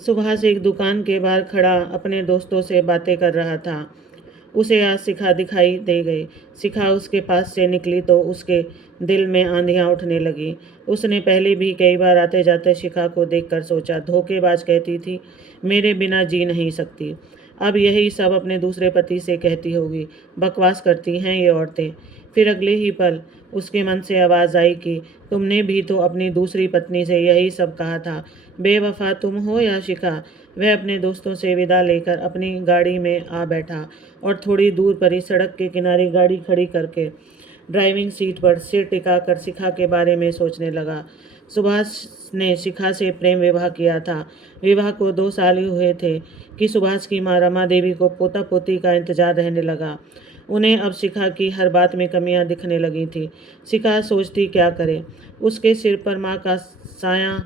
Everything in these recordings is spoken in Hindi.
सुभाष एक दुकान के बाहर खड़ा अपने दोस्तों से बातें कर रहा था। उसे आज शिखा दिखाई दे गई। शिखा उसके पास से निकली तो उसके दिल में आंधियां उठने लगी। उसने पहले भी कई बार आते जाते शिखा को देखकर सोचा, धोखेबाज कहती थी, मेरे बिना जी नहीं सकती। अब यही सब अपने दूसरे पति से कहती होगी। बकवास करती हैं ये औरतें। फिर अगले ही पल उसके मन से आवाज़ आई कि तुमने भी तो अपनी दूसरी पत्नी से यही सब कहा था। बेवफा तुम हो या शिखा। वह अपने दोस्तों से विदा लेकर अपनी गाड़ी में आ बैठा और थोड़ी दूर पर ही सड़क के किनारे गाड़ी खड़ी करके ड्राइविंग सीट पर सिर टिकाकर शिखा के बारे में सोचने लगा। सुभाष ने शिखा से प्रेम विवाह किया था। विवाह को 2 साल ही हुए थे कि सुभाष की माँ रमा देवी को पोता पोती का इंतजार रहने लगा। उन्हें अब शिखा की हर बात में कमियां दिखने लगी थी। शिखा सोचती क्या करे। उसके सिर पर माँ का साया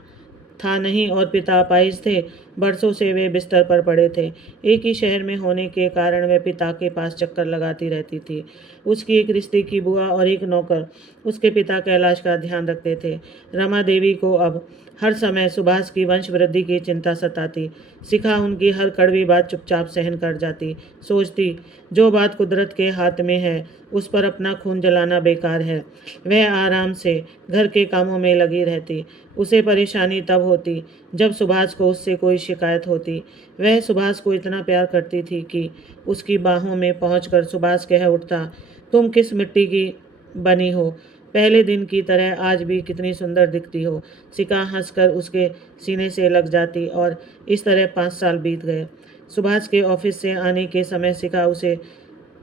था नहीं और पिता अपाहिज थे। बरसों से वे बिस्तर पर पड़े थे। एक ही शहर में होने के कारण वे पिता के पास चक्कर लगाती रहती थी। उसकी एक रिश्ते की बुआ और एक नौकर उसके पिता कैलाश का ध्यान रखते थे। रमा देवी को अब हर समय सुभाष की वंश वृद्धि की चिंता सताती। शिखा उनकी हर कड़वी बात चुपचाप सहन कर जाती। सोचती, जो बात कुदरत के हाथ में है उस पर अपना खून जलाना बेकार है। वह आराम से घर के कामों में लगी रहती। उसे परेशानी तब होती जब सुभाष को उससे कोई शिकायत होती। वह सुभाष को इतना प्यार करती थी कि उसकी बाहों में पहुंचकर सुभाष कह उठता, तुम किस मिट्टी की बनी हो, पहले दिन की तरह आज भी कितनी सुंदर दिखती हो। शिखा हंसकर उसके सीने से लग जाती और इस तरह 5 साल बीत गए। सुभाष के ऑफिस से आने के समय शिखा उसे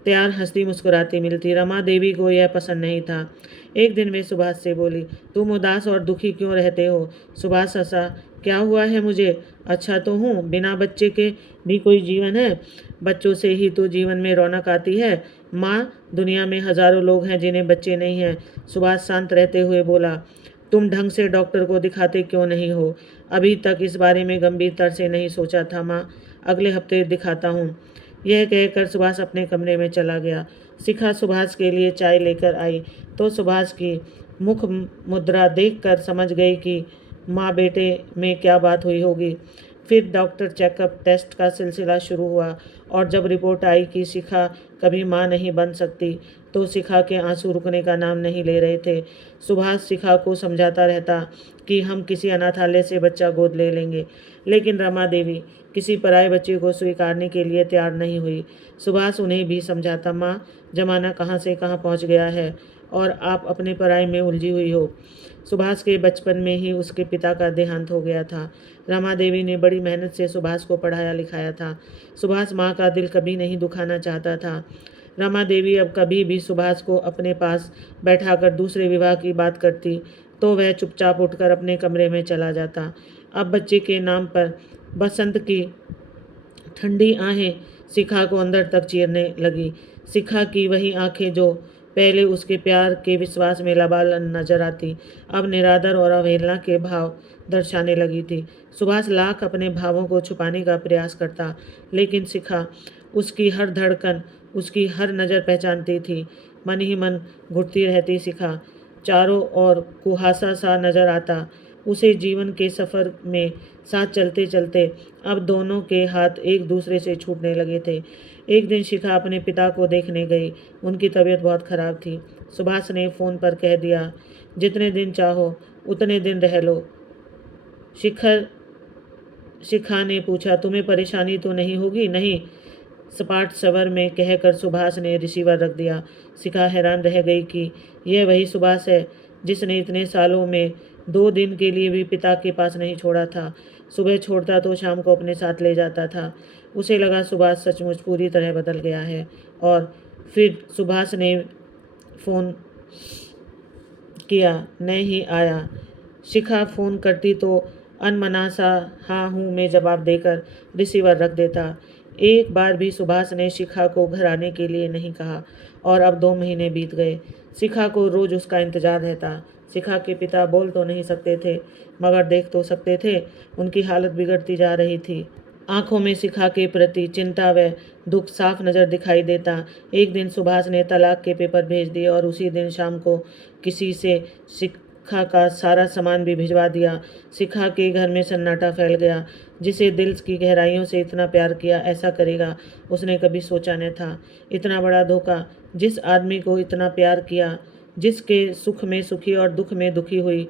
तैयार हंसती मुस्कुराती मिलती। रमा देवी को यह पसंद नहीं था। एक दिन वे सुभाष से बोली, तुम उदास और दुखी क्यों रहते हो। सुभाष हंसा, क्या हुआ है मुझे, अच्छा तो हूँ, बिना बच्चे के भी कोई जीवन है। बच्चों से ही तो जीवन में रौनक आती है माँ। दुनिया में हजारों लोग हैं जिन्हें बच्चे नहीं हैं। सुभाष शांत रहते हुए बोला, तुम ढंग से डॉक्टर को दिखाते क्यों नहीं हो। अभी तक इस बारे में गंभीरता से नहीं सोचा था माँ, अगले हफ्ते दिखाता हूँ। यह कहकर सुभाष अपने कमरे में चला गया। शिखा सुभाष के लिए चाय लेकर आई तो सुभाष की मुख मुद्रा देखकर समझ गई कि माँ बेटे में क्या बात हुई होगी। फिर डॉक्टर चेकअप टेस्ट का सिलसिला शुरू हुआ और जब रिपोर्ट आई कि शिखा कभी माँ नहीं बन सकती तो शिखा के आंसू रुकने का नाम नहीं ले रहे थे। सुभाष शिखा को समझाता रहता कि हम किसी अनाथालय से बच्चा गोद ले लेंगे, लेकिन रमा देवी किसी पराये बच्चे को स्वीकारने के लिए तैयार नहीं हुई। सुभाष उन्हें भी समझाता, माँ जमाना कहाँ से कहाँ पहुँच गया है और आप अपने पराये में उलझी हुई हो। सुभाष के बचपन में ही उसके पिता का देहांत हो गया था। रमा देवी ने बड़ी मेहनत से सुभाष को पढ़ाया लिखाया था। सुभाष माँ का दिल कभी नहीं दुखाना चाहता था। रमा देवी अब कभी भी सुभाष को अपने पास बैठाकर दूसरे विवाह की बात करती तो वह चुपचाप उठकर अपने कमरे में चला जाता। अब बच्चे के नाम पर बसंत की ठंडी आहें शिखा को अंदर तक चीरने लगी। शिखा की वही आंखें जो पहले उसके प्यार के विश्वास में लबालब नजर आती, अब निरादर और अवहेलना के भाव दर्शाने लगी थी। सुभाष लाख अपने भावों को छुपाने का प्रयास करता, लेकिन शिखा उसकी हर धड़कन, उसकी हर नज़र पहचानती थी। मन ही मन घुटती रहती शिखा। चारों ओर कुहासा सा नजर आता उसे। जीवन के सफ़र में साथ चलते चलते अब दोनों के हाथ एक दूसरे से छूटने लगे थे। एक दिन शिखा अपने पिता को देखने गई। उनकी तबीयत बहुत खराब थी। सुभाष ने फ़ोन पर कह दिया, जितने दिन चाहो उतने दिन रह लो। शिखा ने पूछा, तुम्हें परेशानी तो नहीं होगी। नहीं, सपाट स्वर में कहकर सुभाष ने रिसीवर रख दिया। शिखा हैरान रह गई कि यह वही सुभाष है जिसने इतने सालों में 2 दिन के लिए भी पिता के पास नहीं छोड़ा था। सुबह छोड़ता तो शाम को अपने साथ ले जाता था। उसे लगा सुभाष सचमुच पूरी तरह बदल गया है। और फिर सुभाष ने फ़ोन किया, नहीं आया। शिखा फ़ोन करती तो अनमना सा हाँ हूँ में जवाब देकर रिसीवर रख देता। एक बार भी सुभाष ने शिखा को घर आने के लिए नहीं कहा और अब 2 महीने बीत गए। शिखा को रोज़ उसका इंतज़ार रहता। शिखा के पिता बोल तो नहीं सकते थे, मगर देख तो सकते थे। उनकी हालत बिगड़ती जा रही थी। आंखों में शिखा के प्रति चिंता व दुख साफ नज़र दिखाई देता। एक दिन सुभाष ने तलाक के पेपर भेज दिए और उसी दिन शाम को किसी से शिखा शिखा का सारा सामान भी भिजवा दिया। शिखा के घर में सन्नाटा फैल गया। जिसे दिल की गहराइयों से इतना प्यार किया, ऐसा करेगा उसने कभी सोचा न था। इतना बड़ा धोखा। जिस आदमी को इतना प्यार किया, जिसके सुख में सुखी और दुख में दुखी हुई,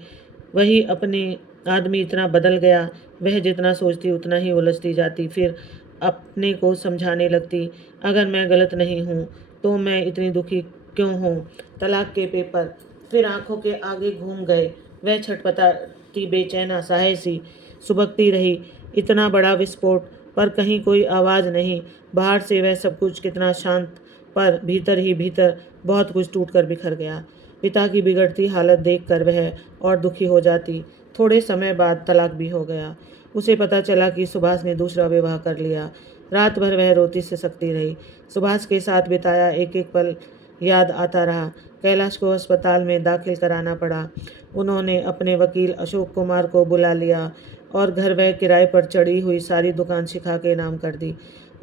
वही अपने आदमी इतना बदल गया। वह जितना सोचती उतना ही उलझती जाती। फिर अपने को समझाने लगती, अगर मैं गलत नहीं हूँ तो मैं इतनी दुखी क्यों हूँ। तलाक के पेपर फिर आंखों के आगे घूम गए। वह छटपटाती, बेचैन, असहाय सी सुबकती रही। इतना बड़ा विस्फोट, पर कहीं कोई आवाज़ नहीं। बाहर से वह सब कुछ कितना शांत, पर भीतर ही भीतर बहुत कुछ टूटकर बिखर गया। पिता की बिगड़ती हालत देखकर वह और दुखी हो जाती। थोड़े समय बाद तलाक भी हो गया। उसे पता चला कि सुभाष ने दूसरा विवाह कर लिया। रात भर वह रोती सिसकती रही। सुभाष के साथ बिताया एक एक पल याद आता रहा। कैलाश को अस्पताल में दाखिल कराना पड़ा। उन्होंने अपने वकील अशोक कुमार को बुला लिया और घर वह किराए पर चढ़ी हुई सारी दुकान शिखा के नाम कर दी।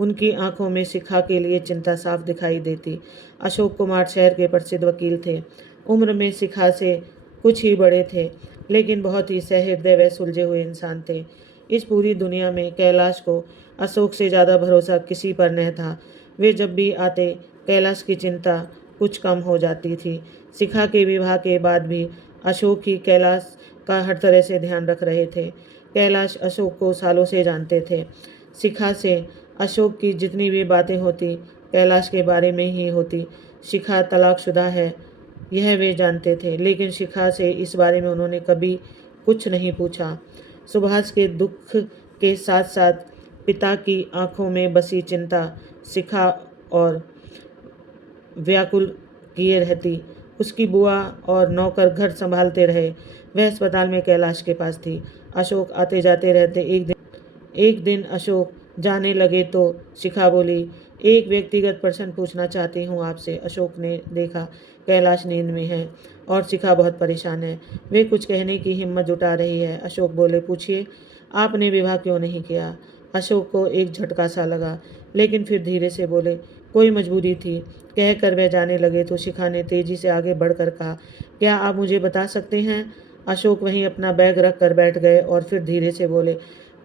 उनकी आंखों में शिखा के लिए चिंता साफ दिखाई देती। अशोक कुमार शहर के प्रसिद्ध वकील थे। उम्र में शिखा से कुछ ही बड़े थे, लेकिन बहुत ही सहृदय व सुलझे हुए इंसान थे। इस पूरी दुनिया में कैलाश को अशोक से ज़्यादा भरोसा किसी पर न था। वे जब भी आते, कैलाश की चिंता कुछ कम हो जाती थी। शिखा के विवाह के बाद भी अशोक ही कैलाश का हर तरह से ध्यान रख रहे थे। कैलाश अशोक को सालों से जानते थे। शिखा से अशोक की जितनी भी बातें होती, कैलाश के बारे में ही होती। शिखा तलाकशुदा है, यह वे जानते थे, लेकिन शिखा से इस बारे में उन्होंने कभी कुछ नहीं पूछा। सुभाष के दुख के साथ साथ पिता की आंखों में बसी चिंता शिखा और व्याकुल किए रहती। उसकी बुआ और नौकर घर संभालते रहे। वह अस्पताल में कैलाश के पास थी। अशोक आते जाते रहते। एक दिन अशोक जाने लगे तो शिखा बोली, एक व्यक्तिगत प्रश्न पूछना चाहती हूँ आपसे। अशोक ने देखा कैलाश नींद में है और शिखा बहुत परेशान है। वे कुछ कहने की हिम्मत जुटा रही है। अशोक बोले, पूछिए, आपने विवाह क्यों नहीं किया। अशोक को एक झटका सा लगा, लेकिन फिर धीरे से बोले, कोई मजबूरी थी। कहकर वह जाने लगे तो शिखा ने तेजी से आगे बढ़कर कहा, क्या आप मुझे बता सकते हैं। अशोक वहीं अपना बैग रख कर बैठ गए और फिर धीरे से बोले,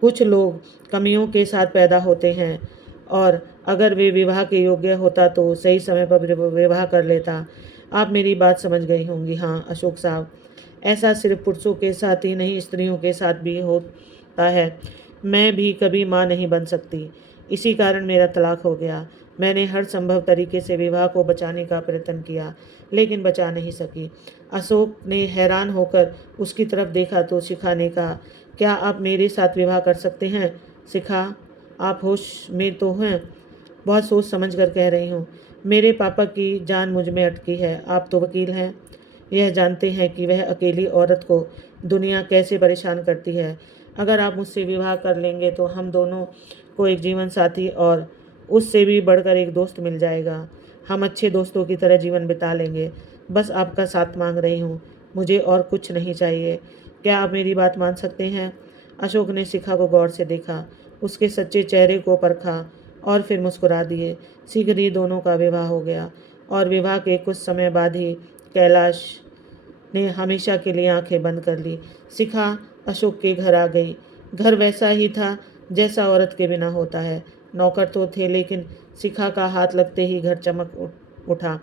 कुछ लोग कमियों के साथ पैदा होते हैं और अगर वे विवाह के योग्य होता तो सही समय पर विवाह कर लेता। आप मेरी बात समझ गई होंगी। हाँ अशोक साहब, ऐसा सिर्फ पुरुषों के साथ ही नहीं, स्त्रियों के साथ भी होता है। मैं भी कभी माँ नहीं बन सकती, इसी कारण मेरा तलाक हो गया। मैंने हर संभव तरीके से विवाह को बचाने का प्रयत्न किया, लेकिन बचा नहीं सकी। अशोक ने हैरान होकर उसकी तरफ देखा तो शिखा ने कहा, क्या आप मेरे साथ विवाह कर सकते हैं। शिखा, आप होश में तो हैं। बहुत सोच समझ कर कह रही हूँ। मेरे पापा की जान मुझ में अटकी है। आप तो वकील हैं, यह जानते हैं कि वह अकेली औरत को दुनिया कैसे परेशान करती है। अगर आप मुझसे विवाह कर लेंगे तो हम दोनों को एक जीवन साथी और उससे भी बढ़कर एक दोस्त मिल जाएगा। हम अच्छे दोस्तों की तरह जीवन बिता लेंगे। बस आपका साथ मांग रही हूँ, मुझे और कुछ नहीं चाहिए। क्या आप मेरी बात मान सकते हैं। अशोक ने शिखा को गौर से देखा, उसके सच्चे चेहरे को परखा और फिर मुस्कुरा दिए। शीघ्र ही दोनों का विवाह हो गया और विवाह के कुछ समय बाद ही कैलाश ने हमेशा के लिए आंखें बंद कर ली। शिखा अशोक के घर आ गई। घर वैसा ही था जैसा औरत के बिना होता है। नौकर तो थे, लेकिन शिखा का हाथ लगते ही घर चमक उठा।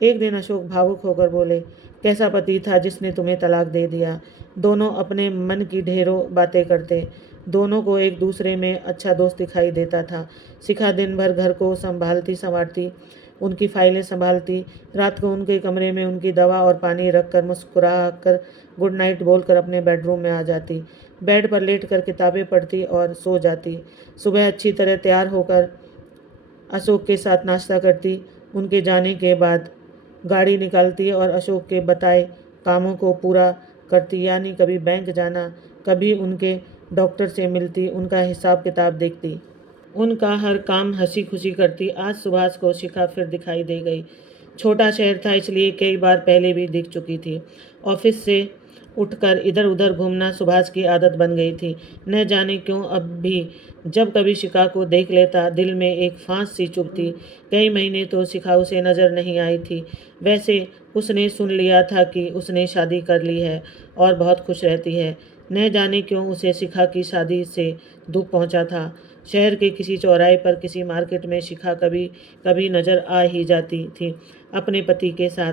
एक दिन अशोक भावुक होकर बोले, कैसा पति था जिसने तुम्हें तलाक दे दिया। दोनों अपने मन की ढेरों बातें करते। दोनों को एक दूसरे में अच्छा दोस्त दिखाई देता था। शिखा दिन भर घर को संभालती संवारती, उनकी फाइलें संभालती। रात को उनके कमरे में उनकी दवा और पानी रख कर मुस्कुरा कर गुड नाइट बोलकर अपने बेडरूम में आ जाती। बेड पर लेटकर किताबें पढ़ती और सो जाती। सुबह अच्छी तरह तैयार होकर अशोक के साथ नाश्ता करती। उनके जाने के बाद गाड़ी निकालती और अशोक के बताए कामों को पूरा करती, यानी कभी बैंक जाना, कभी उनके डॉक्टर से मिलती, उनका हिसाब किताब देखती। उनका हर काम हंसी खुशी करती। आज सुभाष को शिखा फिर दिखाई दे गई। छोटा शहर था, इसलिए कई बार पहले भी दिख चुकी थी। ऑफिस से उठकर इधर उधर घूमना सुभाष की आदत बन गई थी। न जाने क्यों अब भी जब कभी शिखा को देख लेता दिल में एक फांस सी चुभती। कई महीने तो शिखा उसे नज़र नहीं आई थी। वैसे उसने सुन लिया था कि उसने शादी कर ली है और बहुत खुश रहती है। न जाने क्यों उसे शिखा की शादी से दुख पहुंचा था। शहर के किसी चौराहे पर किसी मार्केट में शिखा कभी कभी नज़र आ ही जाती थी, अपने पति के साथ,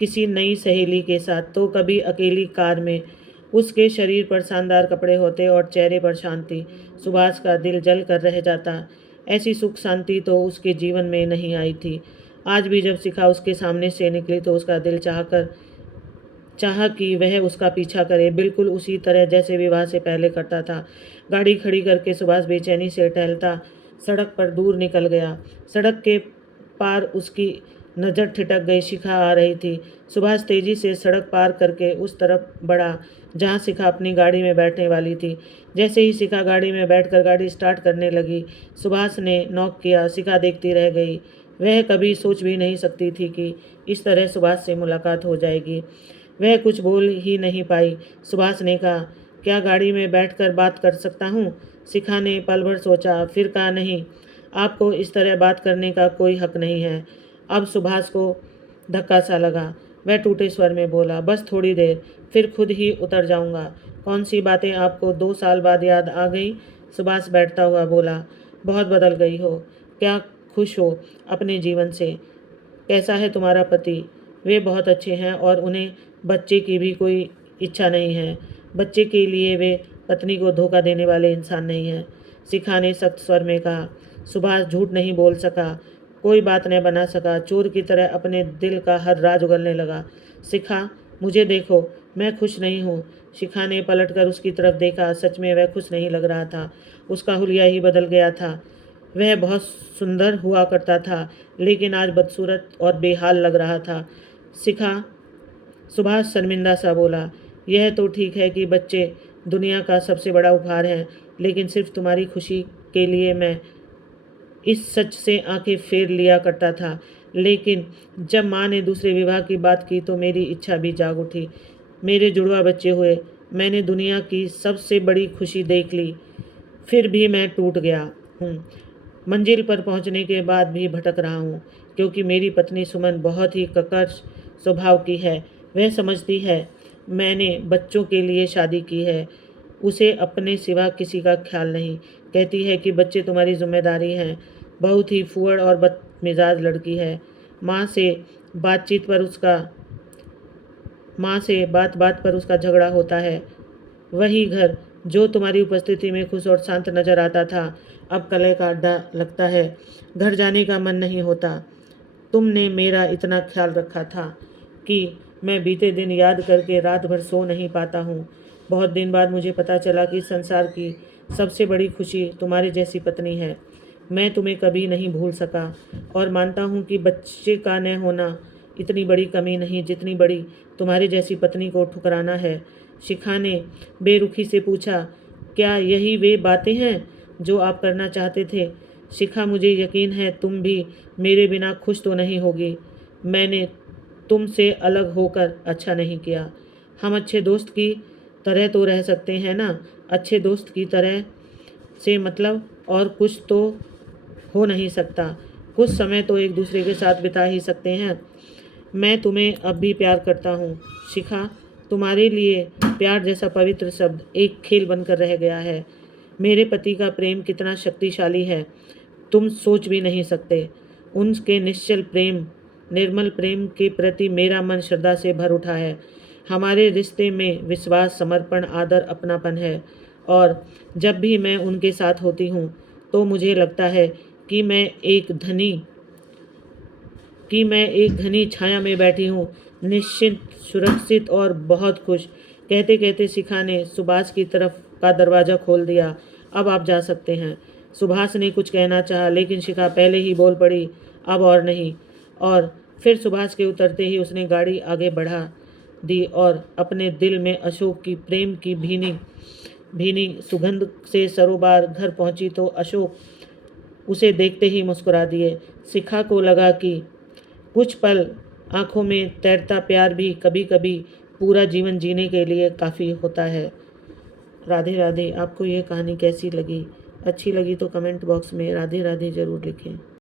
किसी नई सहेली के साथ, तो कभी अकेली कार में। उसके शरीर पर शानदार कपड़े होते और चेहरे पर शांति। सुभाष का दिल जल कर रह जाता। ऐसी सुख शांति तो उसके जीवन में नहीं आई थी। आज भी जब शिखा उसके सामने से निकली तो उसका दिल चाहा कि वह उसका पीछा करे, बिल्कुल उसी तरह जैसे विवाह से पहले करता था। गाड़ी खड़ी करके सुभाष बेचैनी से टहलता सड़क पर दूर निकल गया। सड़क के पार उसकी नज़र ठिठक गई। शिखा आ रही थी। सुभाष तेजी से सड़क पार करके उस तरफ बढ़ा जहाँ शिखा अपनी गाड़ी में बैठने वाली थी। जैसे ही शिखा गाड़ी में बैठकर गाड़ी स्टार्ट करने लगी, सुभाष ने नॉक किया। शिखा देखती रह गई। वह कभी सोच भी नहीं सकती थी कि इस तरह सुभाष से मुलाकात हो जाएगी। वह कुछ बोल ही नहीं पाई। सुभाष ने कहा, क्या गाड़ी में बैठकर बात कर सकता हूँ? शिखा ने पल भर सोचा, फिर कहा, नहीं, आपको इस तरह बात करने का कोई हक नहीं है। अब सुभाष को धक्का सा लगा। वह टूटे स्वर में बोला, बस थोड़ी देर, फिर खुद ही उतर जाऊंगा। कौन सी बातें आपको 2 साल बाद याद आ गई? सुभाष बैठता हुआ बोला, बहुत बदल गई हो। क्या खुश हो अपने जीवन से? कैसा है तुम्हारा पति? वे बहुत अच्छे हैं और उन्हें बच्चे की भी कोई इच्छा नहीं है। बच्चे के लिए वे पत्नी को धोखा देने वाले इंसान नहीं हैं। शिखा ने सख्त स्वर में कहा। सुभाष झूठ नहीं बोल सका, कोई बात न बना सका। चोर की तरह अपने दिल का हर राज उगलने लगा। शिखा, मुझे देखो, मैं खुश नहीं हूँ। शिखा ने पलटकर उसकी तरफ देखा। सच में वह खुश नहीं लग रहा था। उसका हुलिया ही बदल गया था। वह बहुत सुंदर हुआ करता था, लेकिन आज बदसूरत और बेहाल लग रहा था। शिखा, सुभाष शर्मिंदा सा बोला, यह तो ठीक है कि बच्चे दुनिया का सबसे बड़ा उपहार हैं, लेकिन सिर्फ तुम्हारी खुशी के लिए मैं इस सच से आंखें फेर लिया करता था। लेकिन जब माँ ने दूसरे विवाह की बात की तो मेरी इच्छा भी जाग उठी। मेरे जुड़वा बच्चे हुए। मैंने दुनिया की सबसे बड़ी खुशी देख ली। फिर भी मैं टूट गया हूँ। मंजिल पर पहुँचने के बाद भी भटक रहा हूँ, क्योंकि मेरी पत्नी सुमन बहुत ही ककर स्वभाव की है। वह समझती है मैंने बच्चों के लिए शादी की है। उसे अपने सिवा किसी का ख्याल नहीं। कहती है कि बच्चे तुम्हारी जिम्मेदारी हैं। बहुत ही फुअड़ और बदमिजाज लड़की है। माँ से बात बात पर उसका झगड़ा होता है। वही घर जो तुम्हारी उपस्थिति में खुश और शांत नजर आता था, अब कलह का अड्डा लगता है। घर जाने का मन नहीं होता। तुमने मेरा इतना ख्याल रखा था कि मैं बीते दिन याद करके रात भर सो नहीं पाता हूँ। बहुत दिन बाद मुझे पता चला कि संसार की सबसे बड़ी खुशी तुम्हारी जैसी पत्नी है। मैं तुम्हें कभी नहीं भूल सका और मानता हूँ कि बच्चे का न होना इतनी बड़ी कमी नहीं जितनी बड़ी तुम्हारी जैसी पत्नी को ठुकराना है। शिखा ने बेरुखी से पूछा, क्या यही वे बातें हैं जो आप करना चाहते थे? शिखा, मुझे यकीन है तुम भी मेरे बिना खुश तो नहीं होगी। मैंने तुमसे अलग होकर अच्छा नहीं किया। हम अच्छे दोस्त की तरह तो रह सकते हैं ना? अच्छे दोस्त की तरह से मतलब और कुछ तो हो नहीं सकता। कुछ समय तो एक दूसरे के साथ बिता ही सकते हैं। मैं तुम्हें अब भी प्यार करता हूँ शिखा। तुम्हारे लिए प्यार जैसा पवित्र शब्द एक खेल बनकर रह गया है। मेरे पति का प्रेम कितना शक्तिशाली है तुम सोच भी नहीं सकते। उनके निश्चल प्रेम, निर्मल प्रेम के प्रति मेरा मन श्रद्धा से भर उठा है। हमारे रिश्ते में विश्वास, समर्पण, आदर, अपनापन है। और जब भी मैं उनके साथ होती हूँ तो मुझे लगता है कि मैं एक घनी छाया में बैठी हूँ, निश्चिंत, सुरक्षित और बहुत खुश। कहते कहते शिखा ने सुभाष की तरफ का दरवाज़ा खोल दिया। अब आप जा सकते हैं। सुभाष ने कुछ कहना चाहा, लेकिन शिखा पहले ही बोल पड़ी, अब और नहीं। और फिर सुभाष के उतरते ही उसने गाड़ी आगे बढ़ा दी और अपने दिल में अशोक की प्रेम की भीनी भीनी सुगंध से सरोबार घर पहुंची तो अशोक उसे देखते ही मुस्कुरा दिए। शिखा को लगा कि कुछ पल आंखों में तैरता प्यार भी कभी कभी पूरा जीवन जीने के लिए काफ़ी होता है। राधे राधे। आपको ये कहानी कैसी लगी? अच्छी लगी तो कमेंट बॉक्स में राधे राधे ज़रूर लिखें।